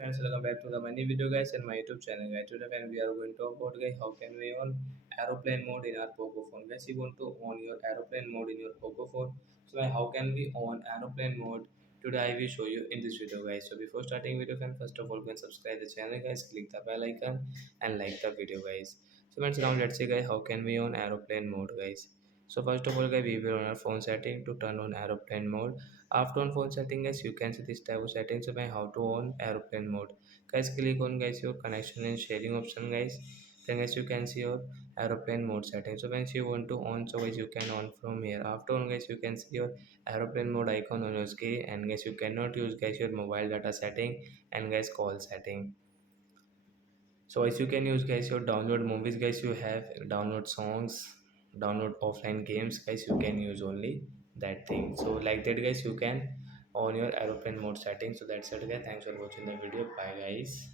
Friends, welcome back to the many video guys and my YouTube channel guys. Today when we are going to talk about guys how can we on aeroplane mode in our Poco phone. Guys, you want to on your aeroplane mode in your Poco phone. So how can we on aeroplane mode? Today I will show you in this video guys. So before starting video friends, first of all can subscribe the channel guys, click the bell icon and like the video guys. So friends, now let's see guys how can we on aeroplane mode guys. So first of all guys we will on our phone setting to turn on aeroplane mode. After on phone setting guys, you can see this type of settings of how to on aeroplane mode. Guys, click on guys your connection and sharing option guys. Then guys you can see your aeroplane mode settings. So once you want to on, so guys you can on from here. After on guys you can see your aeroplane mode icon on your screen, and guys you cannot use guys your mobile data setting and guys call setting. So as you can use guys your download movies guys, you have download songs, download offline games guys, you can use only that thing. So like that guys you can on your aeroplane mode setting. So that's it guys, thanks for watching the video, bye guys.